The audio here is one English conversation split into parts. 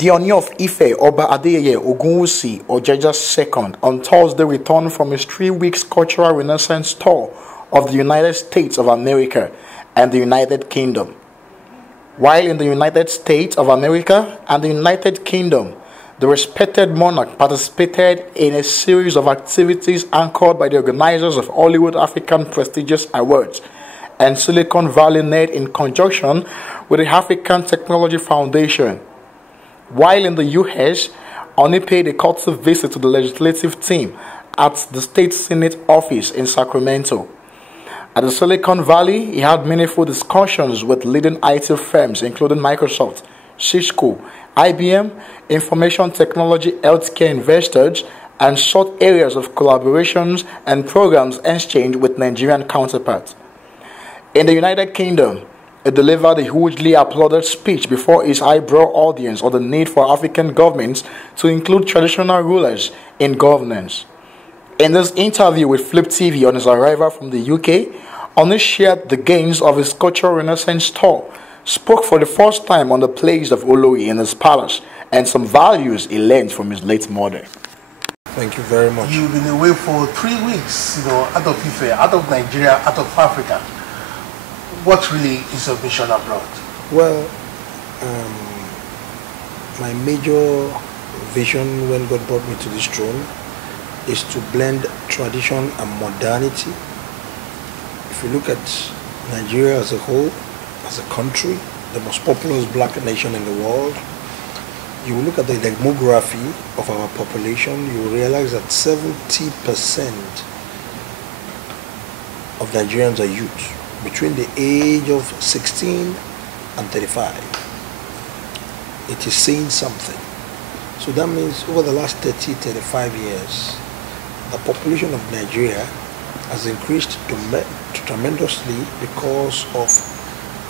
The Ooni of Ife, Oba Adeyeye Ogunwusi Ojeja II, on Thursday returned from his 3 weeks cultural renaissance tour of the United States of America and the United Kingdom. While in the United States of America and the United Kingdom, the respected monarch participated in a series of activities anchored by the organizers of Hollywood African prestigious awards and Silicon Valley Net in conjunction with the African Technology Foundation. While in the U.S., Ooni paid a courtesy visit to the legislative team at the State Senate office in Sacramento. At the Silicon Valley, he had meaningful discussions with leading IT firms including Microsoft, Cisco, IBM, information technology, healthcare investors, and sought areas of collaborations and programs exchanged with Nigerian counterparts. In the United Kingdom, he delivered a hugely applauded speech before his highbrow audience on the need for African governments to include traditional rulers in governance. In this interview with Flip TV on his arrival from the UK, Ooni shared the gains of his cultural renaissance tour, spoke for the first time on the place of Olori in his palace, and some values he learned from his late mother. Thank you very much. You've been away for 3 weeks, out of Ife, out of Nigeria, out of Africa. What really is your mission abroad? Well, my major vision when God brought me to this throne is to blend tradition and modernity. If you look at Nigeria as a whole, as a country, the most populous black nation in the world, you will look at the demography of our population, you will realize that 70% of Nigerians are youth, between the age of 16 and 35. It is saying something. So that means over the last 30, 35 years, the population of Nigeria has increased tremendously because of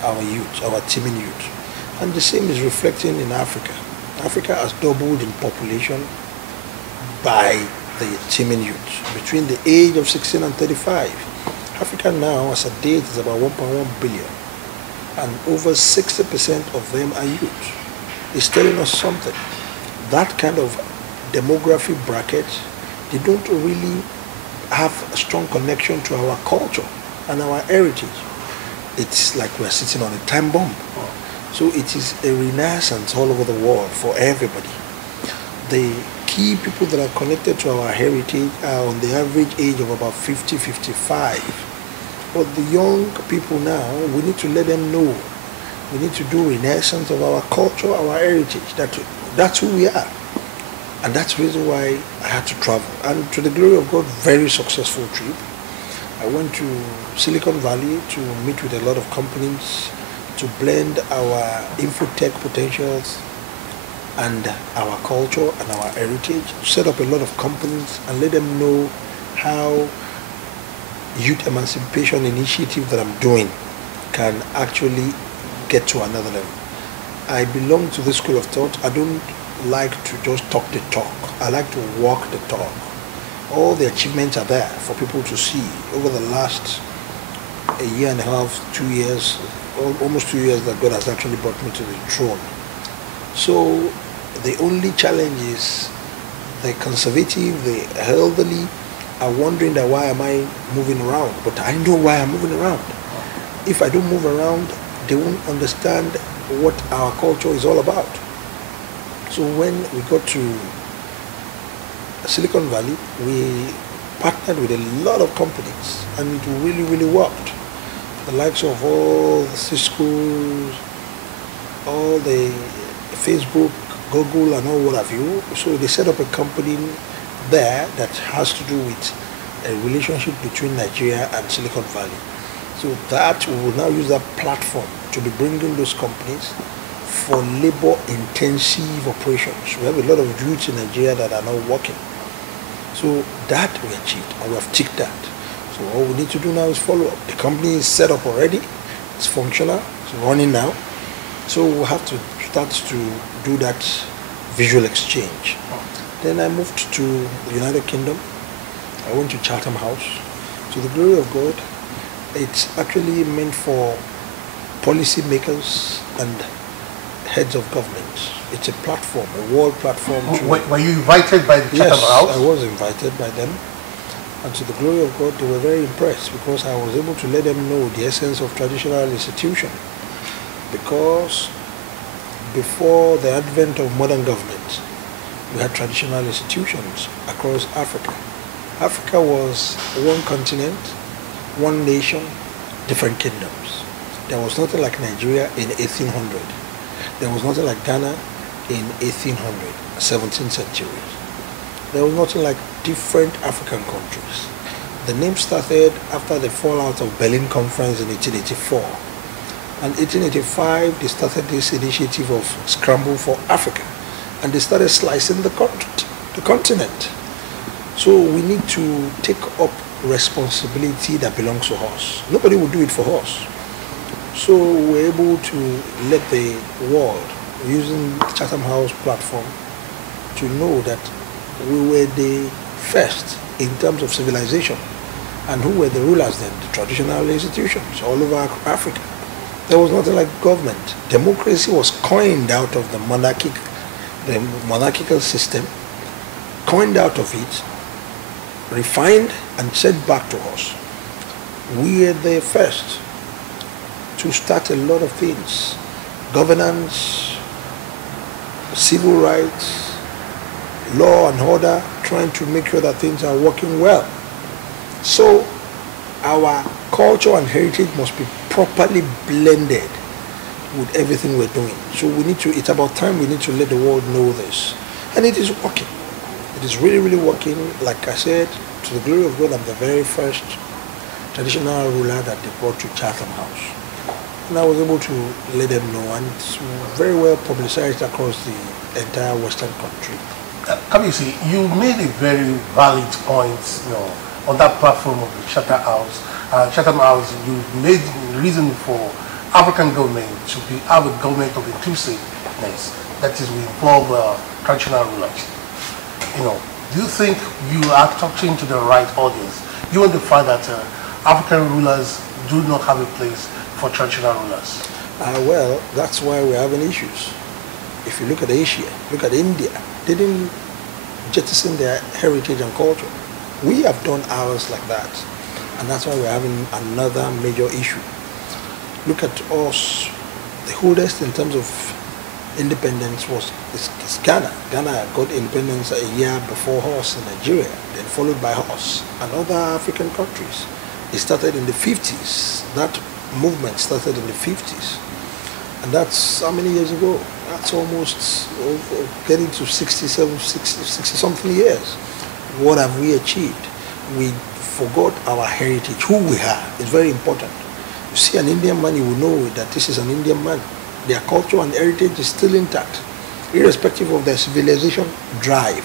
our youth, our teeming youth. And the same is reflecting in Africa. Africa has doubled in population by the teeming youth, between the age of 16 and 35. Africa now, as a date, is about 1.1 billion, and over 60% of them are youth. It's telling us something. That kind of demographic bracket, they don't really have a strong connection to our culture and our heritage. It's like we're sitting on a time bomb. So it is a renaissance all over the world for everybody. The key people that are connected to our heritage are on the average age of about 50, 55. But the young people now, we need to let them know. We need to do renaissance of our culture, our heritage. That's who we are. And that's the reason why I had to travel. And to the glory of God, very successful trip. I went to Silicon Valley to meet with a lot of companies to blend our infotech potentials and our culture and our heritage, to set up a lot of companies and let them know how youth emancipation initiative that I'm doing can actually get to another level. I belong to this school of thought. I don't like to just talk the talk. I like to walk the talk. All the achievements are there for people to see over the last a year and a half, 2 years, almost 2 years that God has actually brought me to the throne. So the only challenge is the conservative, the elderly are wondering that why am I moving around? But I know why I'm moving around. If I don't move around, they won't understand what our culture is all about. So when we got to Silicon Valley, we partnered with a lot of companies and it really, really worked. The likes of all the Cisco, all the Facebook, Google and all what have you. So they set up a company there that has to do with a relationship between Nigeria and Silicon Valley. So that we will now use that platform to be bringing those companies for labor-intensive operations. We have a lot of youths in Nigeria that are not working. So that we achieved, and we have ticked that. So all we need to do now is follow up. The company is set up already, it's functional, it's running now. So we'll have to start to do that visual exchange. Then I moved to the United Kingdom. I went to Chatham House. To the glory of God, it's actually meant for policymakers and heads of governments. It's a platform, a world platform. Were you invited by the Chatham House? Yes, I was invited by them. And to the glory of God, they were very impressed because I was able to let them know the essence of traditional institution. Because before the advent of modern government, we had traditional institutions across Africa. Africa was one continent, one nation, different kingdoms. There was nothing like Nigeria in 1800. There was nothing like Ghana in 1800, 17th century. There was nothing like different African countries. The name started after the fallout of Berlin Conference in 1884. And 1885, they started this initiative of Scramble for Africa. And they started slicing the continent. So we need to take up responsibility that belongs to us. Nobody will do it for us. So we're able to let the world, using the Chatham House platform, to know that we were the first in terms of civilization. And who were the rulers then? The traditional institutions all over Africa. There was nothing like government. Democracy was coined out of the monarchical system, coined out of it, refined and sent back to us. We are the first to start a lot of things. Governance, civil rights, law and order, trying to make sure that things are working well. So our culture and heritage must be properly blended with everything we're doing. So we need to, it's about time we need to let the world know this. And it is working. It is really, really working. Like I said, to the glory of God, I'm the very first traditional ruler that they brought to Chatham House. And I was able to let them know, and it's very well publicized across the entire Western country. Kabisi, you made a very valid point, on that platform of the Chatham House. Chatham House, you made reason for African government to have a government of inclusiveness, that is, we involve traditional rulers. Do you think you are talking to the right audience, given the fact that African rulers do not have a place for traditional rulers? Well, that's why we're having issues. If you look at Asia, look at India, they didn't jettison their heritage and culture. We have done ours like that, and that's why we're having another major issue. Look at us. The oldest in terms of independence is Ghana. Ghana got independence a year before us in Nigeria, then followed by us and other African countries. It started in the 50s. That movement started in the 50s. And that's how many years ago? That's almost getting to 60 something years. What have we achieved? We forgot our heritage, who we are. It's very important. You see an Indian man, you will know that this is an Indian man. Their culture and heritage is still intact, irrespective of their civilization drive.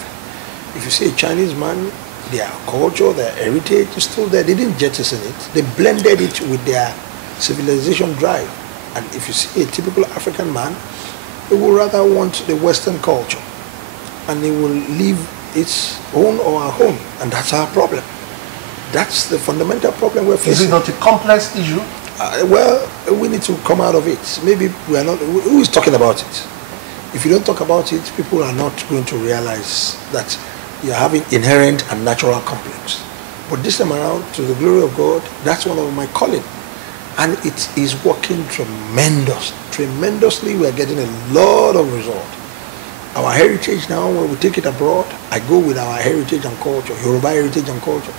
If you see a Chinese man, their culture, their heritage is still there. They didn't jettison it. They blended it with their civilization drive. And if you see a typical African man, he will rather want the Western culture, and he will leave its own or our own, and that's our problem. That's the fundamental problem we're facing. Is it not a complex issue? Well, we need to come out of it. Maybe we are not. Who is talking about it? If you don't talk about it, people are not going to realize that you're having inherent and natural complex. But this time around, to the glory of God, that's one of my calling. And it is working tremendously. We are getting a lot of result. Our heritage now, when we take it abroad, I go with our heritage and culture, Yoruba heritage and culture.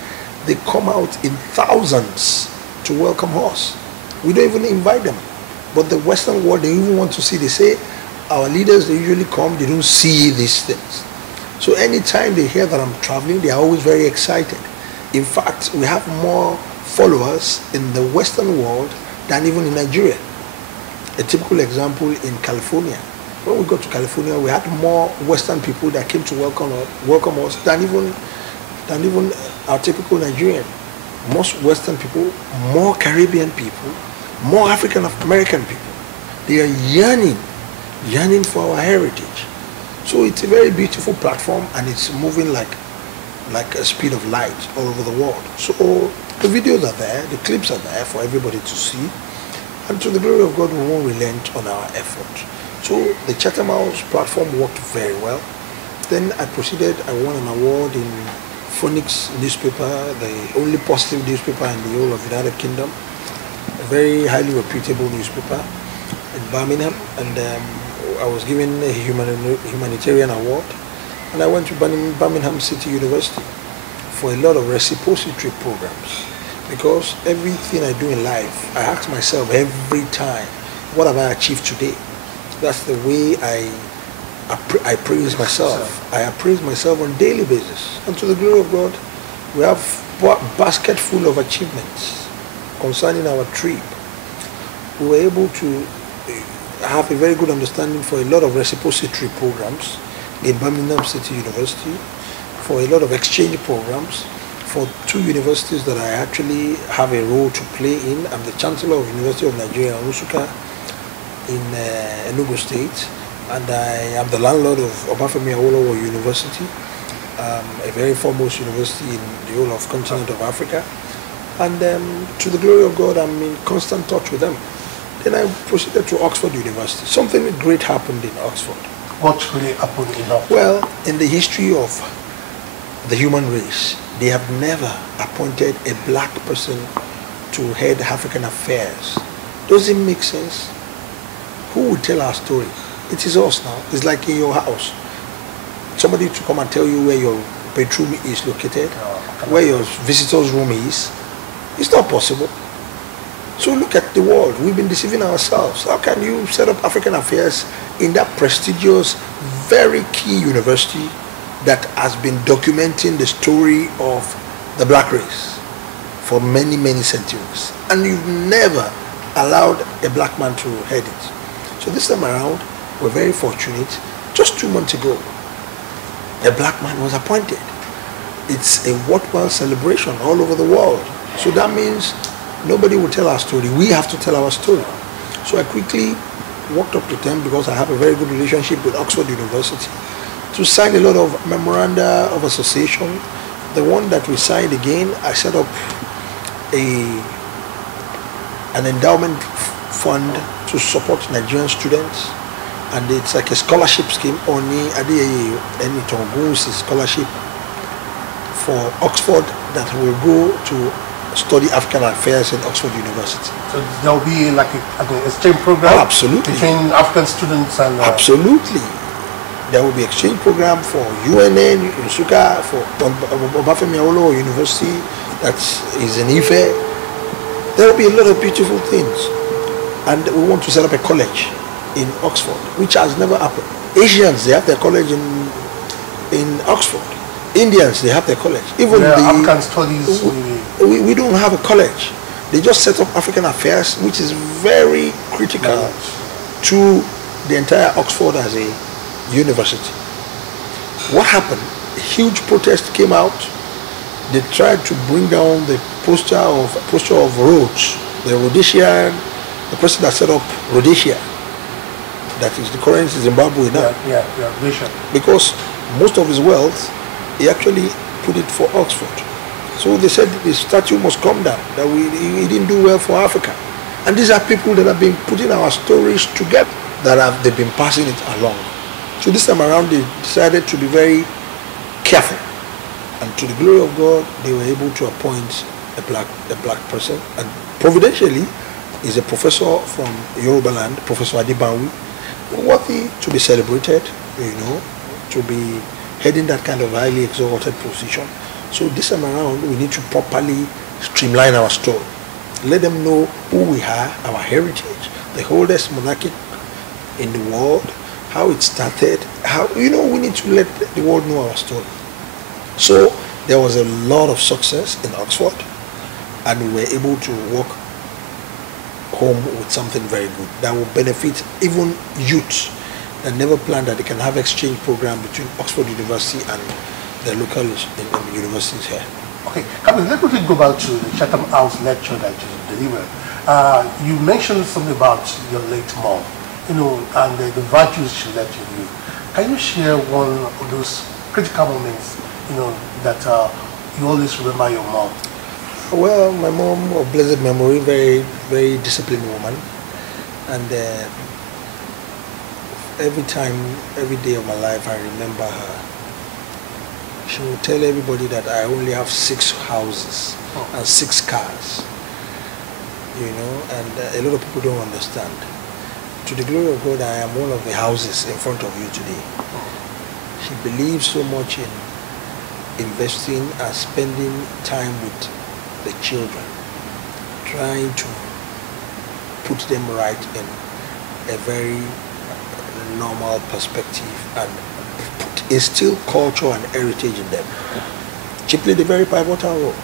They come out in thousands to welcome us. We don't even invite them. But the Western world, they even want to see. They say, our leaders, they usually come, they don't see these things. So anytime they hear that I'm traveling, they are always very excited. In fact, we have more followers in the Western world than even in Nigeria. A typical example in California. When we got to California, we had more Western people that came to welcome us than even our typical Nigerian. Most Western people, more Caribbean people, more African American people. They are yearning for our heritage. So it's a very beautiful platform, and it's moving like a speed of light all over the world. So the videos are there, the clips are there for everybody to see. And to the glory of God, we won't relent on our effort. So the Chatham House platform worked very well. Then I proceeded, I won an award in Phoenix newspaper, the only positive newspaper in the whole of the United Kingdom, a very highly reputable newspaper in Birmingham, and I was given a humanitarian award, and I went to Birmingham City University for a lot of reciprocity programs, because everything I do in life, I ask myself every time, what have I achieved today? That's the way I praise myself. I appraise myself on a daily basis. And to the glory of God, we have a basket full of achievements concerning our trip. We were able to have a very good understanding for a lot of reciprocity programs in Birmingham City University, for a lot of exchange programs, for two universities that I actually have a role to play in. I'm the Chancellor of University of Nigeria, Nsukka, in Enugu State, and I am the landlord of Obafemi Awolowo University, a very foremost university in the whole of continent of Africa. And to the glory of God, I'm in constant touch with them. Then I proceeded to Oxford University. Something great happened in Oxford. What really happened in Oxford? Well, in the history of the human race, they have never appointed a black person to head African affairs. Does it make sense? Who will tell our story? It is us now. It's like in your house. Somebody to come and tell you where your bedroom is located, where your visitor's room is. It's not possible. So look at the world. We've been deceiving ourselves. How can you set up African affairs in that prestigious, very key university that has been documenting the story of the black race for many, many centuries? And you've never allowed a black man to head it. So this time around, we're very fortunate. Just 2 months ago, a black man was appointed. It's a worthwhile celebration all over the world. So that means nobody will tell our story. We have to tell our story. So I quickly walked up to them, because I have a very good relationship with Oxford University, to sign a lot of memoranda of association. The one that we signed again, I set up an endowment fund to support Nigerian students, and it's like a scholarship scheme. Ooni scholarship for Oxford that will go to study African affairs in Oxford University. So there will be like an exchange program? Oh, absolutely. Between African students and... Absolutely. There will be exchange program for UNN, Nsukka, for Obafemi Awolowo University, that is in Ife. There will be a lot of beautiful things. And we want to set up a college in Oxford, which has never happened. Asians, they have their college in Oxford. Indians, they have their college. Even the African studies, we don't have a college. They just set up African affairs, which is very critical to the entire Oxford as a university. What happened? A huge protest came out. They tried to bring down the poster of Rhodes, the Rhodesian, the person that set up Rhodesia, that is the current Zimbabwe now. Rhodesia. Because most of his wealth, he actually put it for Oxford. So they said the statue must come down, that he didn't do well for Africa. And these are people that have been putting our stories together, they've been passing it along. So this time around, they decided to be very careful. And to the glory of God, they were able to appoint a black person. And providentially, is a professor from Yoruba land, Professor Adibanwi, worthy to be celebrated, to be heading that kind of highly exalted position. So this time around, we need to properly streamline our story. Let them know who we are, our heritage, the oldest monarchy in the world, how it started, we need to let the world know our story. So there was a lot of success in Oxford, and we were able to walk home with something very good that will benefit even youth that never planned that they can have exchange program between Oxford University and the local universities here. Okay, let me go back to the Chatham House lecture that you delivered. You mentioned something about your late mom, and the virtues she left in you. Can you share one of those critical moments, that you always remember your mom? Well, my mom, of blessed memory, very, very disciplined woman, and every time, every day of my life, I remember her. She will tell everybody that I only have 6 houses and 6 cars. You know, and a lot of people don't understand. To the glory of God, I am one of the houses in front of you today. She believes so much in investing and spending time with the children, trying to put them right in a very normal perspective and instill culture and heritage in them. She played a very pivotal role.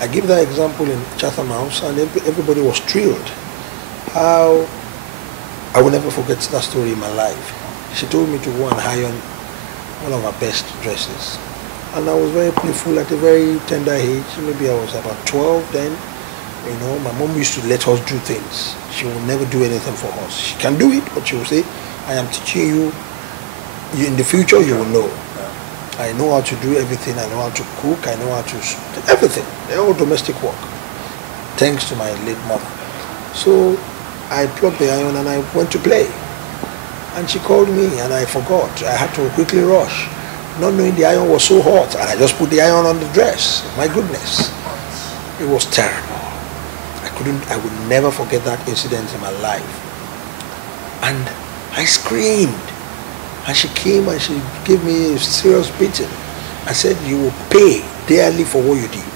I give that example in Chatham House, and everybody was thrilled. How I will never forget that story in my life. She told me to go and iron one of her best dresses. And I was very playful at a very tender age. Maybe I was about 12 then. You know, my mom used to let us do things. She will never do anything for us. She can do it, but she will say, I am teaching you. In the future, you will know. I know how to do everything. I know how to cook. I know how to do everything. All domestic work. Thanks to my late mother. So I plugged the iron and I went to play. And she called me and I forgot. I had to quickly rush, not knowing the iron was so hot. And I just put the iron on the dress. My goodness. It was terrible. I would never forget that incident in my life. And I screamed. And she came and she gave me a serious beating. I said, you will pay dearly for what you did.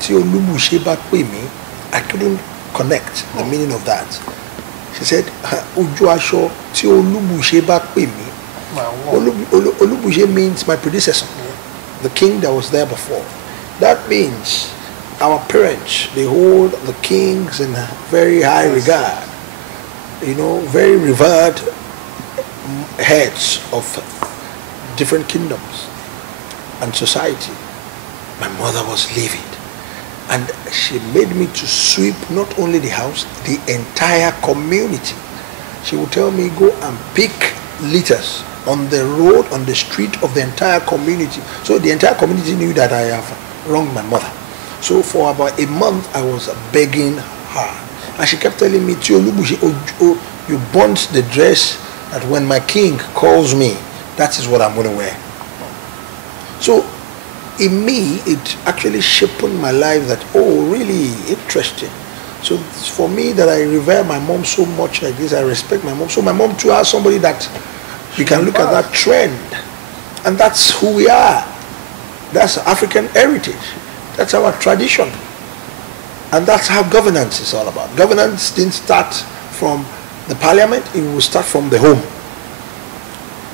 Tí Olúbù ṣe bá pè mí, I couldn't connect the meaning of that. She said, Ojú aṣọ tí Olúbù ṣe bá pè mí. Olúbùṣe means my predecessor, the king that was there before. That means our parents, they hold the kings in very high regard. You know, very revered heads of different kingdoms and society. My mother was livid, and she made me to sweep not only the house, the entire community. She would tell me, go and pick litters on the road, on the street of the entire community. So the entire community knew that I have wronged my mother. So for about a month I was begging her, and she kept telling me, you burnt the dress that when my king calls me, that is what I'm going to wear. So in me, it actually shaped my life that, oh, really interesting. So for me, that I revere my mom so much like this, I respect my mom. So my mom too has somebody that we can look at that trend. And that's who we are. That's African heritage. That's our tradition. And that's how governance is all about. Governance didn't start from the parliament, it will start from the home,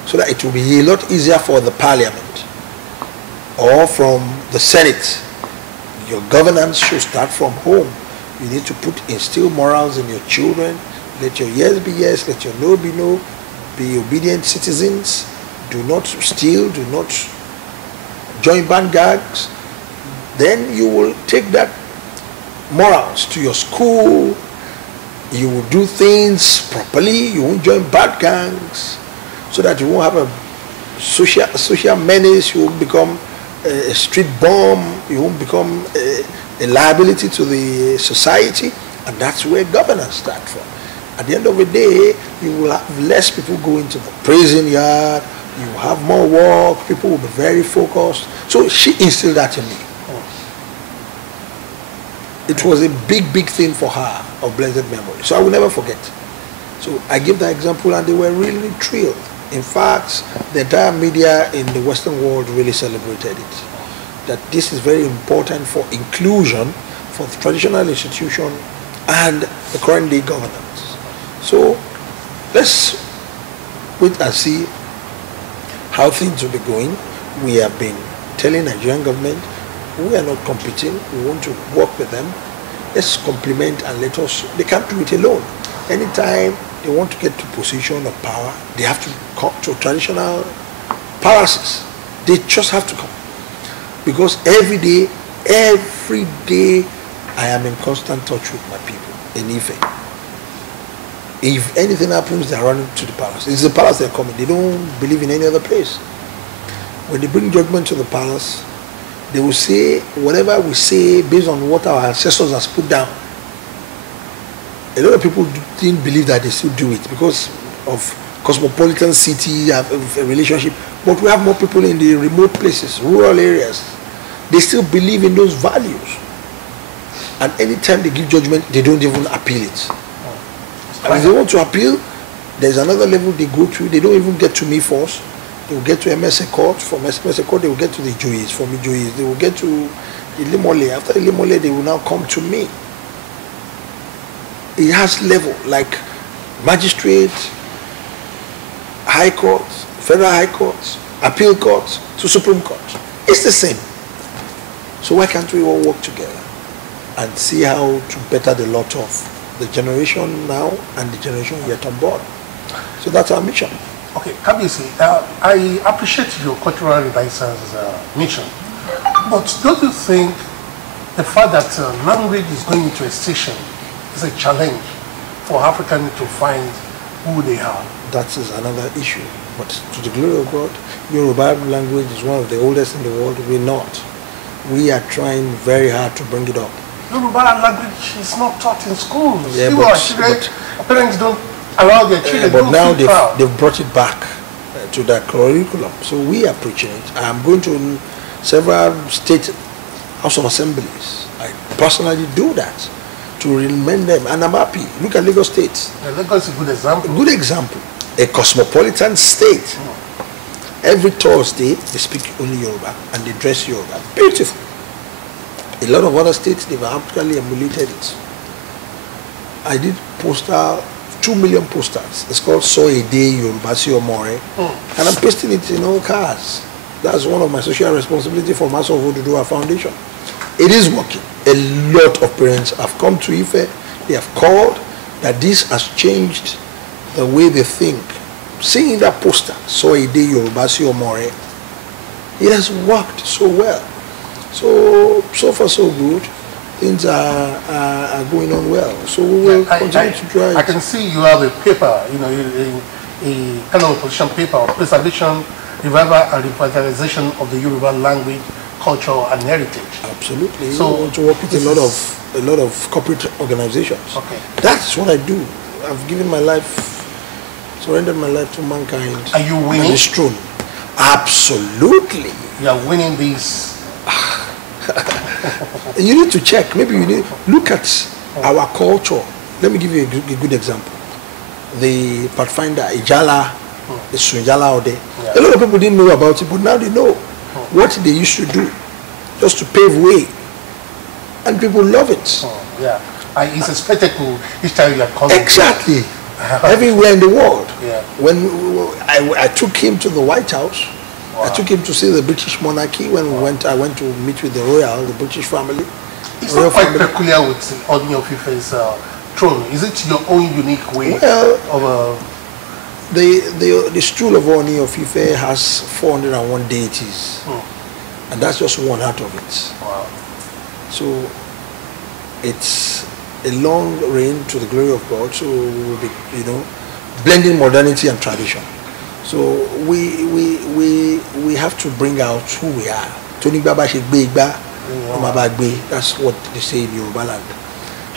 so that it will be a lot easier for the parliament or from the senate. Your governance should start from home. You need to instill morals in your children. Let your yes be yes, let your no be no. Be obedient citizens. Do not steal, do not join band gangs. Then you will take that morals to your school. You will do things properly. You won't join bad gangs, so that you won't have a social menace. You won't become a street bomb. You won't become a liability to the society. And that's where governance starts from. At the end of the day, you will have less people going to the prison yard. You will have more work. People will be very focused. So she instilled that in me. It was a big, big thing for her of blessed memory. So I will never forget. So I give that example and they were really thrilled. In fact, the entire media in the Western world really celebrated it. That this is very important for inclusion, for the traditional institution and the current day governance. So let's wait and see how things will be going. We have been telling Nigerian government, we are not competing, we want to work with them. Let's complement and they can't do it alone. Anytime they want to get to position of power, they have to come to traditional palaces. They just have to come. Because every day, I am in constant touch with my people in Ife. If anything happens, they are running to the palace. It's the palace they're coming. They don't believe in any other place. When they bring judgment to the palace, they will say whatever we say based on what our ancestors have put down. A lot of people didn't believe that they still do it because of cosmopolitan city have a relationship, but we have more people in the remote places, rural areas. They still believe in those values. And anytime they give judgment, they don't even appeal it. And if they want to appeal, there's another level they go to. They don't even get to me first. They will get to MSA court. From MSA court, they will get to the Joyes. From the Joyes, they will get to Ilimole. After Ilimole, they will now come to me. It has level, like magistrate, high court, federal high courts, appeal courts, to Supreme Court. It's the same. So why can't we all work together and see how to better the lot of the generation now and the generation yet on board? So that's our mission. Okay, Kabisi, I appreciate your cultural renaissance mission, but don't you think the fact that language is going into extinction is a challenge for Africans to find who they are? That is another issue. But to the glory of God, Yoruba language is one of the oldest in the world. We're not. We are trying very hard to bring it up. Yoruba language is not taught in schools. Yeah, parents don't allow their children but now they've brought it back to their curriculum. So we are preaching it. I'm going to several state House of Assemblies. I personally do that to remind them. And I'm happy. Look at Lagos State. Yeah, Lagos is a good example. A good example. A cosmopolitan state. Every Thursday, they speak only Yoruba and they dress Yoruba. Beautiful. A lot of other states, they've actually emulated it. I did poster, 2 million posters. It's called So A Day Yoruba Siomore. And I'm pasting it in all cars. That's one of my social responsibility for Master of Oduduwa Foundation. It is working. A lot of parents have come to Ife. They have called that this has changed the way they think. Seeing that poster, So A Day Yoruba Siomore, it has worked so well. So far so good. Things are going on well. So we will continue to try. I can see you have a paper, you know, a kind of opposition paper of preservation, revival and revitalization of the Yoruba language, culture and heritage. Absolutely. So we want to work with a lot of corporate organizations. Okay. That's what I do. I've given my life, surrendered my life to mankind. Are you winning? And it's true. Absolutely. You are winning these. You need to check. Maybe you need look at our culture. Let me give you a good example. The Pathfinder, Ijala, the Sunjala Ode. Yeah. A lot of people didn't know about it, but now they know what they used to do just to pave way. And people love it. Yeah. It's a spectacle each time you are coming. Exactly. Everywhere in the world. Yeah. When I took him to the White House, I took him to see the British monarchy when I went to meet with the royal, the British family. It's not quite peculiar with Ooni of Ife's throne. Is it your own unique way of the stool of Ooni of Ife has 401 deities. And that's just one out of it. Wow. So it's a long reign to the glory of God. So we will be, blending modernity and tradition. So we have to bring out who we are. That's what they say in Yoruba land.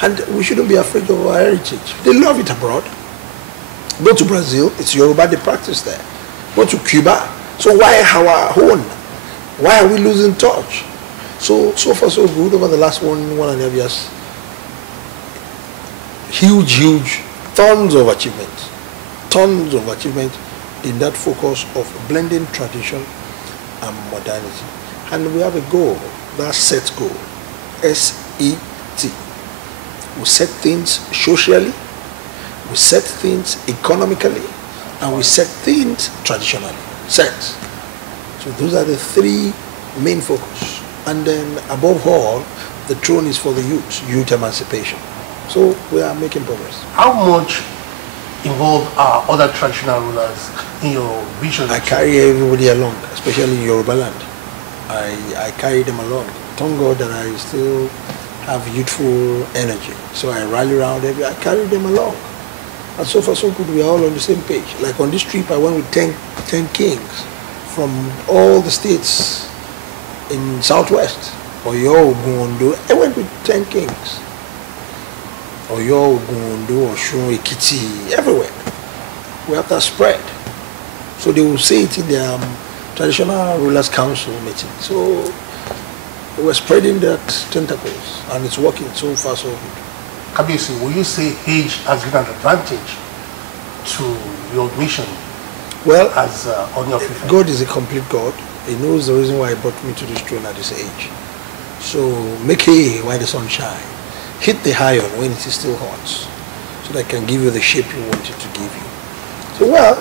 And we shouldn't be afraid of our heritage. They love it abroad. Go to Brazil, it's Yoruba, they practice there. Go to Cuba. So why our own? Why are we losing touch? So far so good over the last 1.5 years. Huge, tons of achievement in that focus of blending tradition and modernity. And we have a goal, that set goal, S-E-T. We set things socially, we set things economically, and we set things traditionally. Set. So those are the 3 main focus. And then above all, the throne is for the youth emancipation. So we are making progress. How much involved are other traditional rulers in your vision? I carry everybody along, especially in Yoruba land. I carry them along. Thank God that I still have youthful energy. So I rally around I carry them along. And so far so good, we are all on the same page. Like on this trip, I went with 10 kings from all the states in Southwest. Oyo, Ogun, Ondo. I went with 10 kings. Oyo, Ogun, Ondo, Osun, Ekiti, everywhere. we have that spread. So they will say it in their traditional rulers council meeting. So we were spreading that tentacles, and it's working so far, so good. Kabiyesi, will you say age has been an advantage to your mission? Well, as Ooni of Ife? God is a complete God. He knows the reason why He brought me to this throne at this age. So make hay while the sun shines. Hit the iron when it is still hot, so that I can give you the shape you wanted to give you. So well,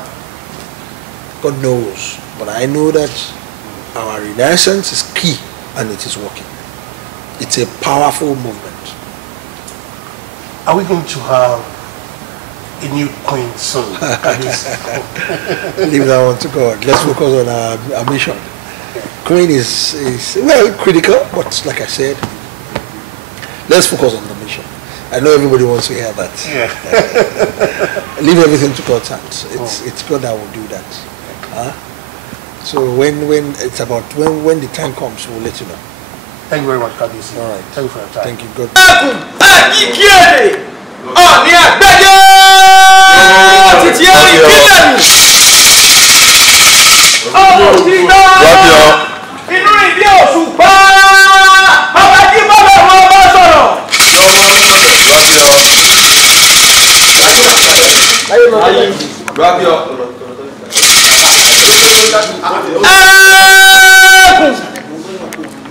God knows, but I know that our renaissance is key and it is working. It's a powerful movement. Are we going to have a new queen soon? Leave that one to God. Let's focus on our mission. Queen is well critical, but like I said, let's focus on the mission. I know everybody wants to hear that. Yeah. Leave everything to God's hands. It's God that will do that. So when it's about when the time comes, we'll let you know. Thank you very much, Kabiyesi. All right. Thank you for your time. Thank you. God. Grab your